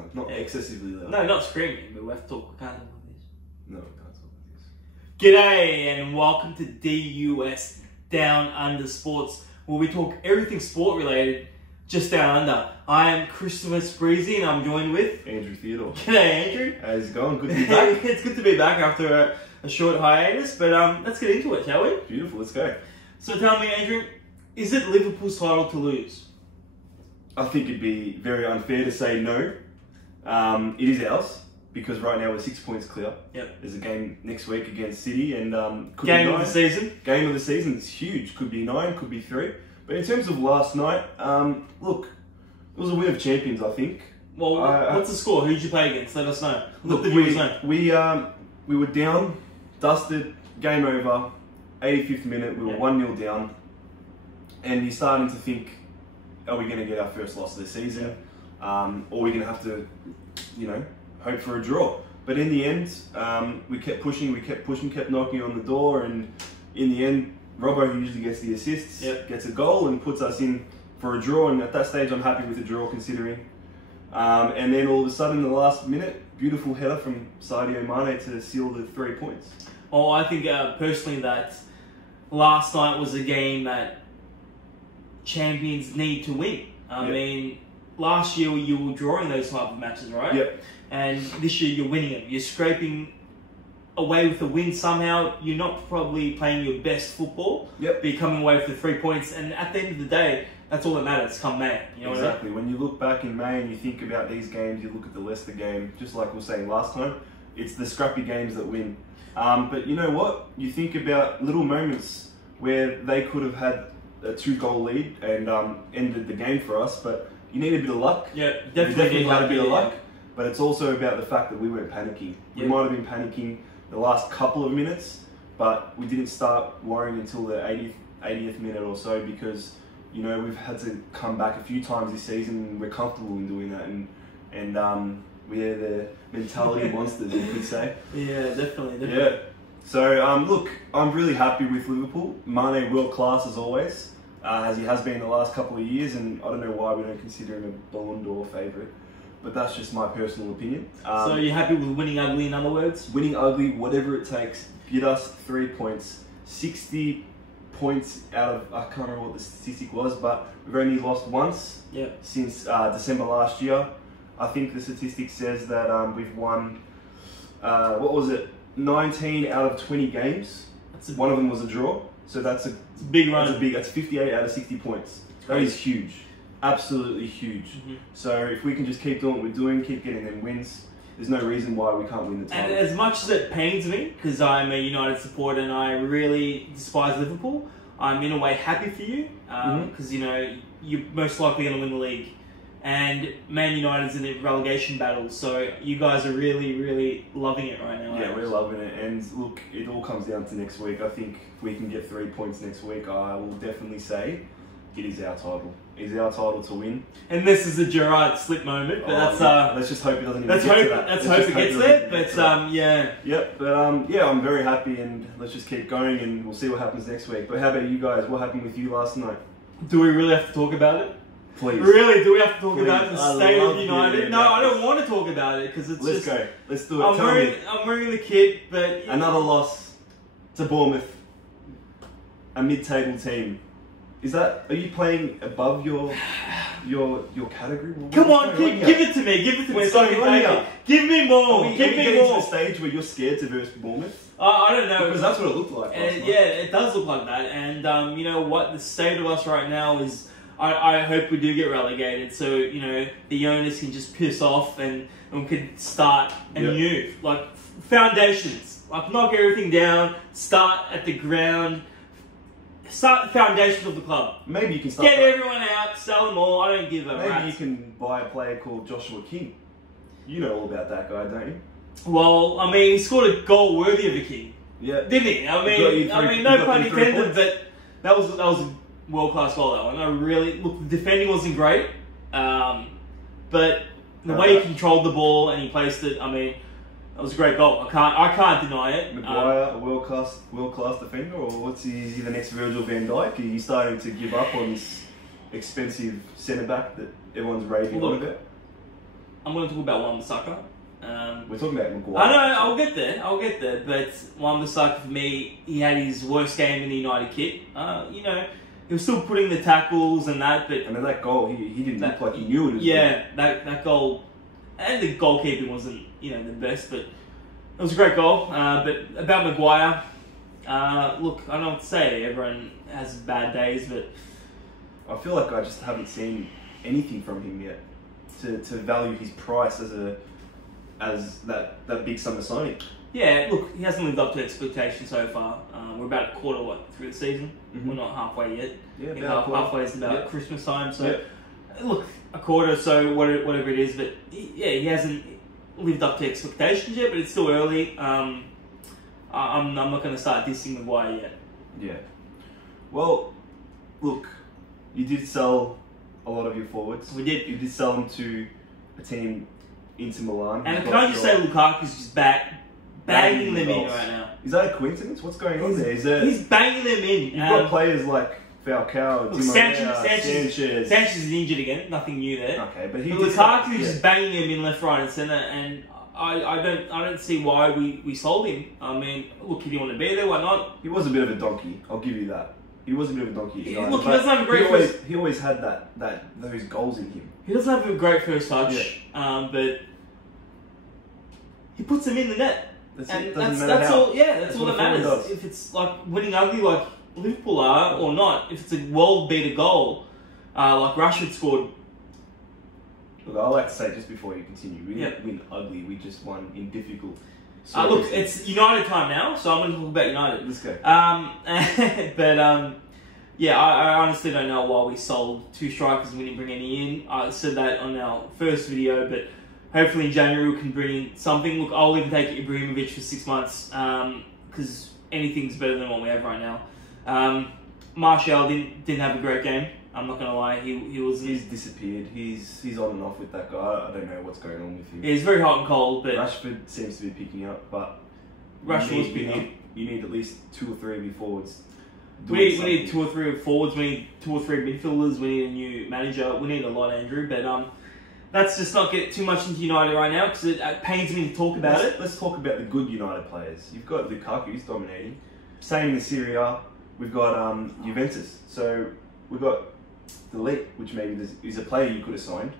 time. Not excessively loud. No, not screaming, but we have to talk. We can't talk like this. No, we can't talk like this. G'day and welcome to DUS Down Under Sports, where we talk everything sport related, just down under. I am Christopher Spreezy and I'm joined with Andrew Theodore. G'day Andrew. How's it going? Good to be back. It's good to be back after a short hiatus, but let's get into it, shall we? Beautiful, let's go. So tell me, Andrew, is it Liverpool's title to lose? I think it'd be very unfair to say no. It is ours, because right now we're 6 points clear. Yep. There's a game next week against City, and could Game be of 9. the season. Game of the season, it's huge. Could be 9, could be 3. But in terms of last night, look, it was a win of champions, I think. Well, what's the score? Who did you play against? Let us know. Look, Let the viewers know. we were down, dusted, game over, 85th minute, we were 1-0 down, and you're starting to think, are we going to get our first loss of the season? Or are we going to have to, hope for a draw? But in the end, we kept pushing, kept knocking on the door, and in the end, Robbo, who usually gets the assists, gets a goal and puts us in for a draw, and at that stage I'm happy with the draw considering. And then all of a sudden, in the last minute, beautiful header from Sadio Mane to seal the 3 points. Oh, I think personally that last night was a game that champions need to win. I mean, last year you were drawing those type of matches, right? Yep. And this year you're winning them. You're scraping away with a win somehow. You're not probably playing your best football, Yep. but you're coming away with the 3 points. And at the end of the day, that's all that matters come May. You know Exactly. When you look back in May and you think about these games, you look at the Leicester game, just like we were saying last time, it's the scrappy games that win. But you know what? You think about little moments where they could have had a 2-goal lead and ended the game for us, but you need a bit of luck. Yeah, We definitely had a bit of luck, but it's also about the fact that we weren't panicking. We might have been panicking the last couple of minutes, but we didn't start worrying until the 80th minute or so, because we've had to come back a few times this season and we're comfortable in doing that, and we're the mentality monsters, you could say. Yeah, definitely. Yeah. So, look, I'm really happy with Liverpool. Mane, world class as always, as he has been the last couple of years, and I don't know why we don't consider him a Ballon d'Or favourite, but that's just my personal opinion. So you're happy with winning ugly, in other words? Winning ugly, whatever it takes, get us 3 points. 60 points out of, I can't remember what the statistic was, but we've only lost once since December last year. I think the statistic says that we've won, 19 out of 20 games. One of them was a draw, so that's a big run. That's 58 out of 60 points. That is huge, absolutely huge. So if we can just keep doing what we're doing, keep getting them wins, there's no reason why we can't win the title. And as much as it pains me, because I'm a United supporter and I really despise Liverpool, I'm in a way happy for you, because you're most likely going to win the league. And Man United's in a relegation battle, so you guys are really, really loving it right now. Yeah, we're loving it. And look, it all comes down to next week. I think if we can get 3 points next week, I will definitely say it is our title. It is our title to win. And this is a Gerrard slip moment, but let's just hope it doesn't even get to that. Let's hope it gets there, but yeah. Yep, but I'm very happy, and let's just keep going and we'll see what happens next week. But how about you guys? What happened with you last night? Do we really have to talk about it? Please. Really? Do we have to talk about the state of love United? hearing No, about I don't this. want to talk about it because it's Let's just... go. Let's do it. I'm wearing the kit, but... Another loss to Bournemouth, a mid-table team. Are you playing above your category? Come on, give it to me. Give it to me. What's So I going can on take here? it. Give me more. Are we Give me getting to more. the stage where you're scared to verse Bournemouth? I don't know. Because that's what it looked like last night. Yeah, it does look like that. And you know what? The state of us right now is... I hope we do get relegated, so the owners can just piss off and we can start anew. Like foundations, like knock everything down, start at the ground, start the foundations of the club. Maybe you can start. Get everyone out, sell them all. I don't give a Maybe rat's. you can buy a player called Joshua King. You know all about that guy, don't you? Well, I mean, he scored a goal worthy of a king, Yeah. didn't he? No pun intended, but that was a world-class goal, that one. The defending wasn't great, but the way he controlled the ball and he placed it, that was a great goal. I can't deny it. Maguire, a world class defender, or is he the next Virgil van Dijk? Are you starting to give up on this expensive centre back that everyone's raving on about? I'm going to talk about Wan-Bissaka. We're talking about Maguire. I know, I'll get there. But Wan-Bissaka, for me, he had his worst game in the United kit. You know, he was still putting the tackles and that, but... And then that goal, he didn't look like he knew it as yeah, that goal... And the goalkeeping wasn't, you know, the best, but it was a great goal. But about Maguire, look, I don't know what to say. Everyone has bad days, but... I feel like I just haven't seen anything from him yet to value his price as that big summer signing. Yeah, look, he hasn't lived up to expectations so far. We're about a quarter through the season. Mm-hmm. We're not halfway yet. Yeah, I think about halfway is about yeah. Christmas time. So, Yeah. look, a quarter, so whatever it is. But he hasn't lived up to expectations yet. But it's still early. I'm not going to start dissing Maguire yet. Yeah. Well, look, you did sell a lot of your forwards. We did. You did sell them to a team, Inter Milan. And can I just say, Lukaku's just banging them in right now. Is that a coincidence? What's going on there? He's banging them in. You've got players like Falcao, Di Maria, Sanchez. Sanchez is injured again. Nothing new there. Okay, but Lukaku's just banging him in left, right, and centre, and I don't see why we sold him. I mean, look, if you want to be there, why not? He was a bit of a donkey. I'll give you that. He was a bit of a donkey. Look, he doesn't have a great he always had those goals in him. He doesn't have a great first touch, but he puts them in the net. That's all. Yeah, that's all that matters. Does. If it's like winning ugly, like Liverpool are, or not, if it's a world beater goal, like Rashford scored. Look, I like to say just before you continue, we didn't win ugly. We just won in difficult. Look, it's United time now, so I'm going to talk about United. Let's go. Yeah, I honestly don't know why we sold 2 strikers and we didn't bring any in. I said that on our first video, but hopefully in January we can bring in something. Look, I'll even take Ibrahimovic for 6 months because anything's better than what we have right now. Martial didn't have a great game. I'm not going to lie. He's disappeared. He's on and off with that guy. I don't know what's going on with him. Yeah, he's very hot and cold, but Rashford seems to be picking up, but Rashford was picking up. You need at least 2 or 3 of your forwards. We need 2 or 3 forwards. We need 2 or 3 midfielders. We need a new manager. We need a lot, Andrew. But let's just not get too much into United right now because it pains me to talk about it. Let's talk about the good United players. You've got Lukaku, who's dominating. Same in the Serie A. We've got Juventus. So we've got the Elite, which maybe is a player you could have signed.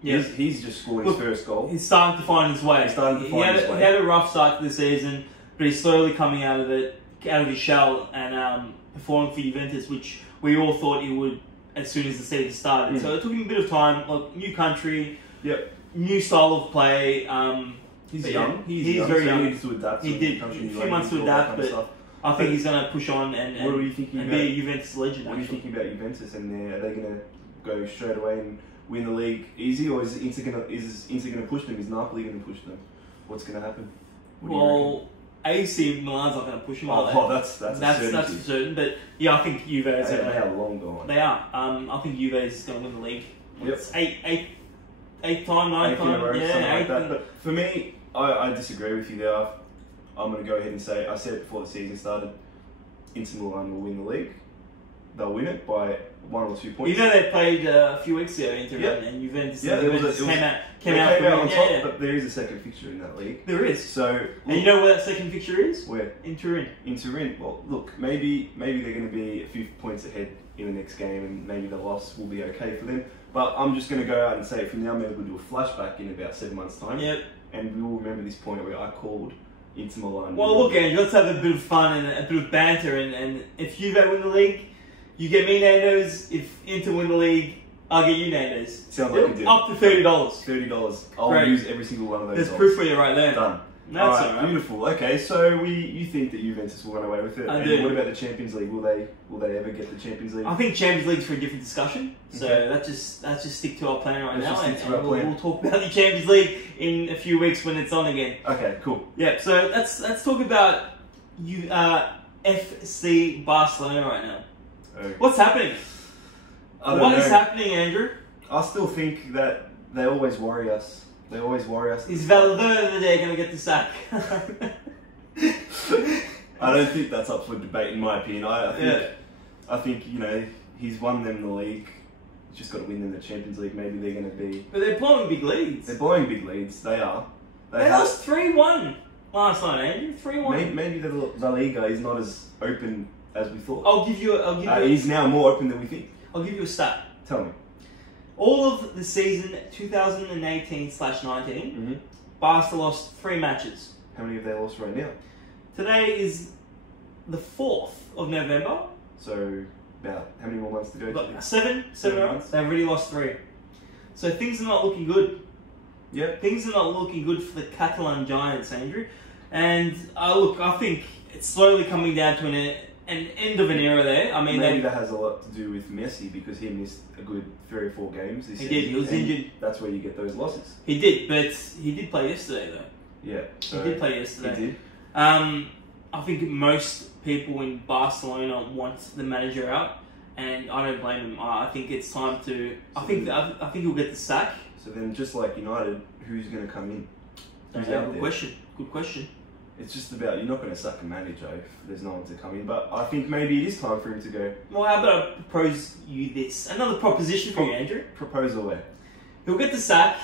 Yeah. He's just scored his first goal. He's starting to find his way. He had a rough start to the season, but he's slowly coming out of his shell and performing for Juventus, which we all thought he would as soon as the season started. So it took him a bit of time. Like, new country, new style of play. He's young. He's very young. He needs to adapt. He did a few months to adapt, but I think he's going to push on and be a Juventus legend. What are you thinking about Juventus? And are they going to go straight away and win the league easy, or is Inter going to push them? Is Napoli going to push them? What's going to happen? Well, AC Milan's not going to push them. That's for certain. But yeah, I think Juve is. They are long gone. They are. I think Juve is going to win the league. It's eighth time, ninth time, like that. But for me, I disagree with you there. I'm going to go ahead and say, I said it before the season started, Inter Milan will win the league. They'll win it by 1 or 2 points. You know they played a few weeks ago, Inter and Juventus. Yeah, came out on top, but there is a second fixture in that league. There is. So, and you know where that second fixture is? Where? In Turin. In Turin. Well, look, maybe they're going to be a few points ahead in the next game, and maybe the loss will be okay for them. But I'm just going to go out and say, from now, maybe we'll do a flashback in about 7 months' time. Yep. And we will remember this point where I called Inter Milan. Well, look, Andrew, let's have a bit of fun and a bit of banter. And if Juve win the league, you get me Nando's. If Inter win the league, I'll get you Nando's. Sounds like a deal. Up to $30. $30. I'll use every single one of those. There's proof for you right there. Done. That's all right. Beautiful. Okay, so you think that Juventus will run away with it? I do. What about the Champions League? Will they ever get the Champions League? I think Champions League's for a different discussion. So let's just stick to our plan right now, and we'll talk about the Champions League in a few weeks when it's on again. Okay, cool. Yeah. So let's talk about FC Barcelona right now. Okay. What's happening? What is happening, Andrew? I still think that they always worry us. They always worry us. Is Valverde going to get the sack? I don't think that's up for debate, in my opinion. I think he's won them the league He's just got to win them the Champions League. Maybe they're going to be. But they're blowing big leads. They're blowing big leads. They are. They lost 3-1 last night, Andrew. 3-1. Maybe the La Liga is not as open as we thought. I'll give you. He's now more open than we think. I'll give you a stat. Tell me. All of the season 2018/19, Barca lost 3 matches. How many have they lost right now? Today is the 4th of November. So about how many more months to go? But 7 7 months. They've already lost 3. So things are not looking good. Yeah. Things are not looking good for the Catalan Giants, Andrew. And look, I think it's slowly coming down to an end of an era there. I mean, maybe that has a lot to do with Messi because he missed a good 3 or 4 games this season. He did. He was injured. That's where you get those losses. He did, but he did play yesterday though. Yeah. He did play yesterday. He did. I think most people in Barcelona want the manager out, and I don't blame him. I think it's time to. I think he'll get the sack. So then, just like United, who's going to come in? Who's out Good there? question. Good question. It's just about you're not going to sack a manager if there's no one to come in. But I think maybe it is time for him to go. Well, how about I propose you this? Another proposition for you, Andrew. Propose away. He'll get the sack.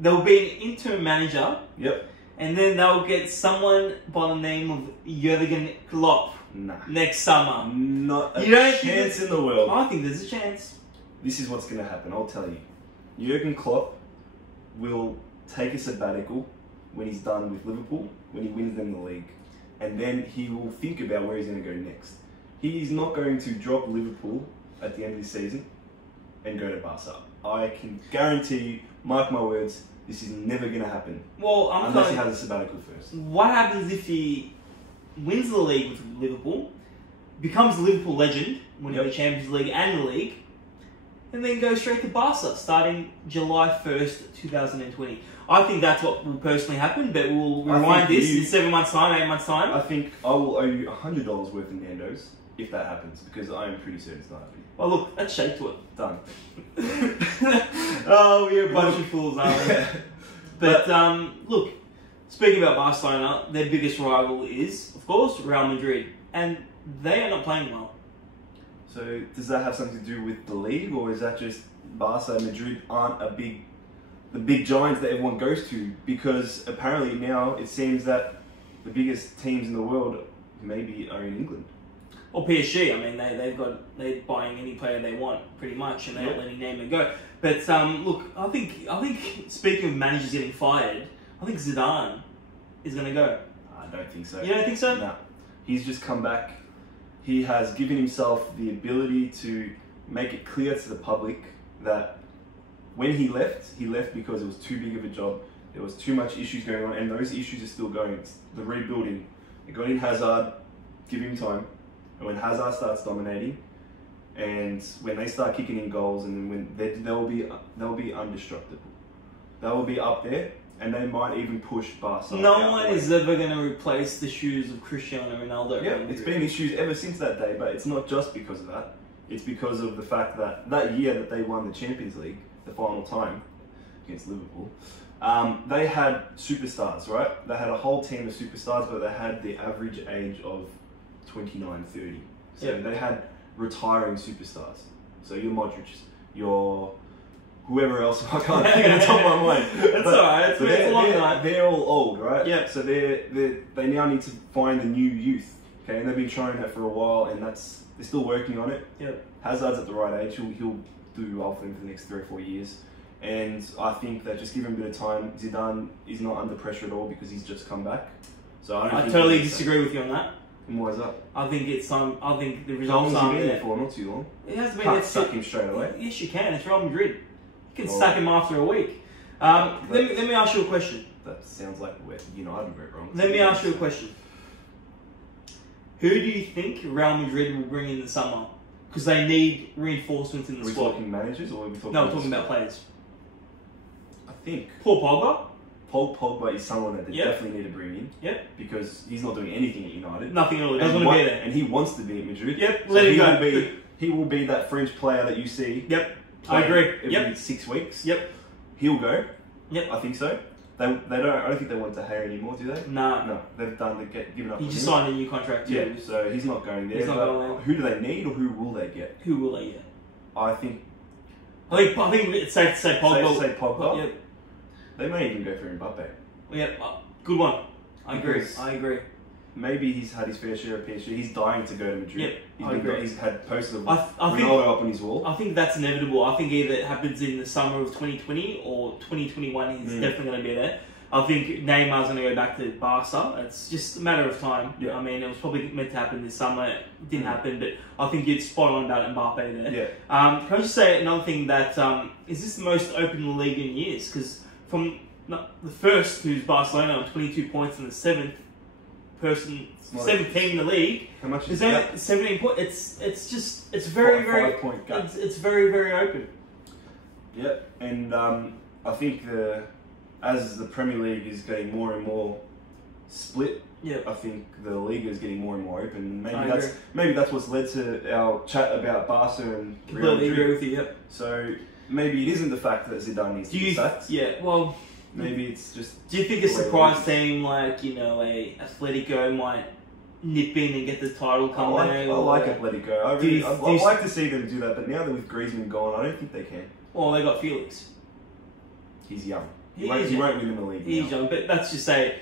There'll be an interim manager. Yep. And then they'll get someone by the name of Jurgen Klopp next summer. Not a You don't chance in the world. I think there's a chance. This is what's going to happen, I'll tell you. Jurgen Klopp will take a sabbatical when he's done with Liverpool, when he wins them the league. And then he will think about where he's going to go next. He is not going to drop Liverpool at the end of the season and go to Barca. I can guarantee you, mark my words, this is never going to happen. Well, unless he has a sabbatical first. What happens if he wins the league with Liverpool, becomes a Liverpool legend, winning the Champions League and the league, and then goes straight to Barca starting July 1st, 2020? I think that's what will personally happen, but we'll rewind this in 7 months' time, 8 months' time. I think I will owe you $100 worth of Nando's if that happens, because I am pretty certain it's not happening. Well, look, let's shake to it. Done. Oh, we're a bunch of fools, aren't we? But look, speaking about Barcelona, their biggest rival is, of course, Real Madrid, and they are not playing well. So does that have something to do with the league, or is that just Barca and Madrid aren't the big giants that everyone goes to? Because apparently now it seems that the biggest teams in the world maybe are in England. Or PSG, I mean, they're buying any player they want, pretty much, and they're not letting Neymar go. But look, I think speaking of managers getting fired, I think Zidane is going to go. I don't think so. You don't think so? No. He's just come back. He has given himself the ability to make it clear to the public that when he left because it was too big of a job. There was too much issues going on, and those issues are still going. It's the rebuilding. They got in Hazard, give him time. And when Hazard starts dominating, and when they start kicking in goals, and when they'll be indestructible. They will be up there, and they might even push Barca. No one is ever going to replace the shoes of Cristiano Ronaldo. Yeah, it's been issues ever since that day, but it's not just because of that. It's because of the fact that that year that they won the Champions League, the final time against Liverpool, they had superstars, right? They had a whole team of superstars, but they had the average age of 29, 30. So they had retiring superstars. So your Modric, your whoever else, I can't think of the top of my mind. That's alright, it's a long night. They're all old, right? Yeah. So they now need to find the new youth. Okay, and they've been trying that for a while, and they're still working on it. Yeah. Hazard's at the right age. He'll do well for them for the next 3 or 4 years. And I think that just give him a bit of time. Zidane is not under pressure at all because he's just come back. So I totally disagree with you on that. And why is that? I think it's I think the How results long has aren't he been there. there for? Not too long. It hasn't been. Can't sack him straight away. Yes, you can. It's Real Madrid. You can sack him after a week. Let me ask you a question. That sounds like United went wrong. Let me ask you a question. Who do you think Real Madrid will bring in the summer? Because they need reinforcements in the squad. Are we talking managers or are we talking? No, we're talking about players. I think Paul Pogba. Paul Pogba is someone that they definitely need to bring in. Yep. Because he's not doing anything at United. Nothing at all. He doesn't want to be there. And he wants to be at Madrid. Yep. So Let him go. He will be that French player that you see. Yep. I agree. Every 6 weeks. Yep. He'll go. Yep. I think so. They don't. I don't think they want De Gea anymore, do they? Nah. No. They've given up. He on just him. signed a new contract too. Yeah. So he's not going there. He's not but going there. who do they need, or who will they get? Who will they get? I think I think it's safe to say Pogba. Safe to say Pogba. Yep. They may even go for Mbappe. Yep. Good one. I agree. Because- I agree. Maybe he's had his fair share of PSG. He's dying to go to Madrid. Yep, He's, I agree. he's had posters of I think Ronaldo up on his wall. I think that's inevitable. I think either it happens in the summer of 2020 or 2021. He's definitely going to be there. I think Neymar's going to go back to Barca. It's just a matter of time. Yeah. I mean, it was probably meant to happen this summer. It didn't happen, but I think you're spot on about Mbappe there. Yeah. Can I just say another thing that is this the most open league in years? Because from the first, who's Barcelona on 22 points, and the seventh person, 17 in the league. How much There's is only that? 17 points. It's very, very. 5-point gap. It's very, very open. Yep. And I think as the Premier League is getting more and more split, Yep. I think the league is getting more and more open. I Maybe that's what's led to our chat about Barca and Real Completely Madrid. agree with you. Yep. So maybe it isn't the fact that Zidane needs to be sacked. Yeah. Well, Maybe it's just. do you think a the way it surprise is. team like a Atletico might nip in and get the title come I there? like or- Atletico. I Do you- really, do I'd you- like to see them do that, but now that with Griezmann gone, I don't think they can. Well, they got Felix. He's young. He He is won't win them a league. He's now. young, but let's just say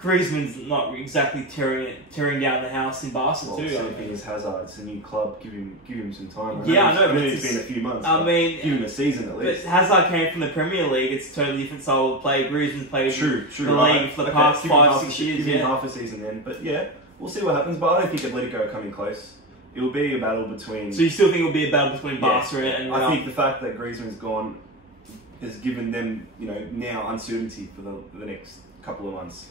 Griezmann's not exactly tearing down the house in Barca Well, too. same thing as Hazard. It's a new club. Give him some time. Yeah, I know, but it's it's- been a few months. I but mean, give him a season at but least. Hazard came from the Premier League. It's a totally different style of play. Griezmann's played True. the right. league for the Okay, past give him 5-6 years. Give him Yeah. half a season then. But yeah, we'll see what happens. But I don't think Atletico are coming close. It will be a battle between. So you still think it'll be a battle between Barca and Real? I think the fact that Griezmann's gone has given them, now uncertainty for the next couple of months.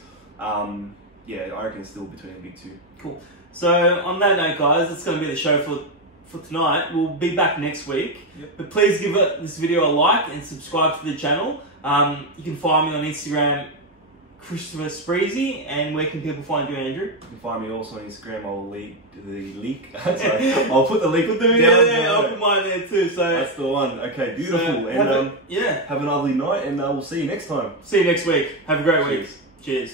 Yeah, I reckon it's still between the big two. Cool. So on that note, guys, that's going to be the show for tonight. We'll be back next week. Yep. But please give this video a like and subscribe to the channel. You can find me on Instagram, Christopher Spreezy, and where can people find you, Andrew? You can find me also on Instagram. I'll Sorry, I'll put the link down. I'll put mine there too. So That's the one. Okay, beautiful. So, and have a lovely night, have a lovely night, and we'll see you next time. See you next week. Have a great week. Cheers. Cheers.